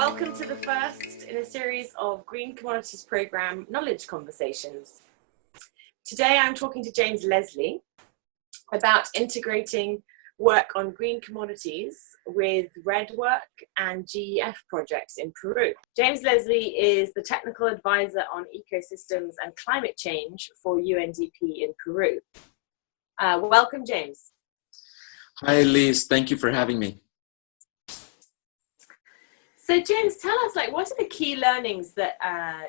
welcome to the first in a series of Green Commodities Programme Knowledge Conversations. Today I'm talking to James Leslie about integrating work on green commodities with REDD work and GEF projects in Peru. James Leslie is the Technical Advisor on Ecosystems and Climate Change for UNDP in Peru. Welcome, James. Hi, Lise. Thank you for having me. So James, tell us, what are the key learnings that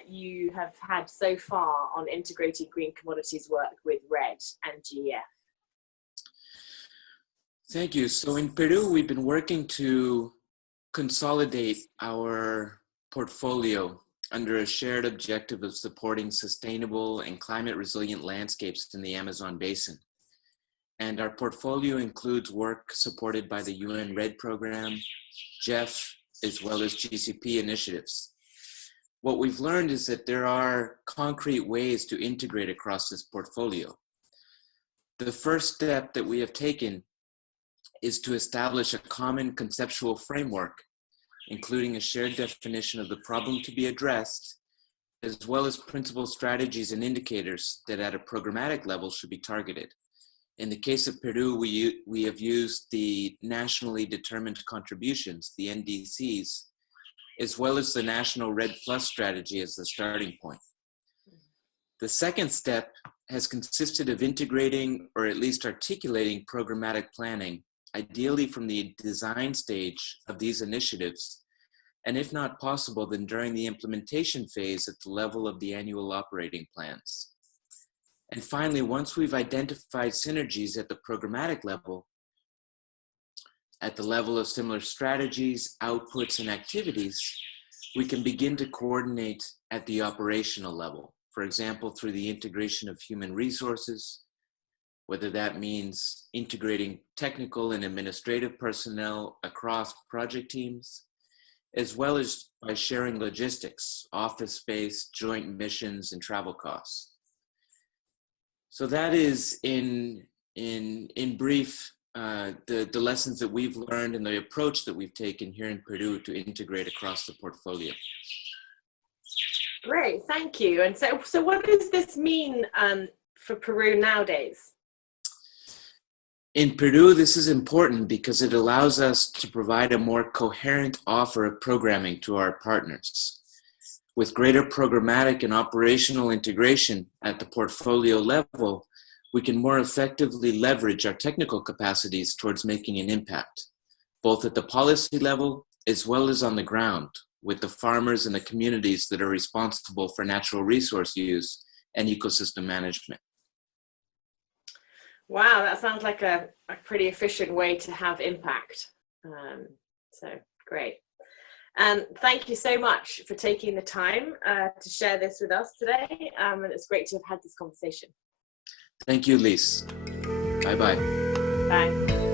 you have had so far on integrating green commodities work with REDD and GEF? Thank you. So in Peru, we've been working to consolidate our portfolio under a shared objective of supporting sustainable and climate resilient landscapes in the Amazon basin. And our portfolio includes work supported by the UN REDD program, GEF, as well as GCP initiatives. What we've learned is that there are concrete ways to integrate across this portfolio. The first step that we have taken is to establish a common conceptual framework, including a shared definition of the problem to be addressed, as well as principal strategies and indicators that at a programmatic level should be targeted. In the case of Peru, we have used the nationally determined contributions, the NDCs, as well as the national REDD Plus strategy as the starting point. The second step has consisted of integrating, or at least articulating, programmatic planning, ideally from the design stage of these initiatives, and if not possible, then during the implementation phase at the level of the annual operating plans. And finally, once we've identified synergies at the programmatic level, at the level of similar strategies, outputs, and activities, we can begin to coordinate at the operational level. For example, through the integration of human resources, whether that means integrating technical and administrative personnel across project teams, as well as by sharing logistics, office space, joint missions, and travel costs. So that is, in brief, the lessons that we've learned and the approach that we've taken here in Peru to integrate across the portfolio. Great, thank you. And so what does this mean for Peru nowadays? In Peru, this is important because it allows us to provide a more coherent offer of programming to our partners. With greater programmatic and operational integration at the portfolio level, we can more effectively leverage our technical capacities towards making an impact, both at the policy level as well as on the ground, with the farmers and the communities that are responsible for natural resource use and ecosystem management. Wow, that sounds like a pretty efficient way to have impact. So great. Thank you so much for taking the time to share this with us today. And it's great to have had this conversation. Thank you, Lise. Bye-bye. Bye.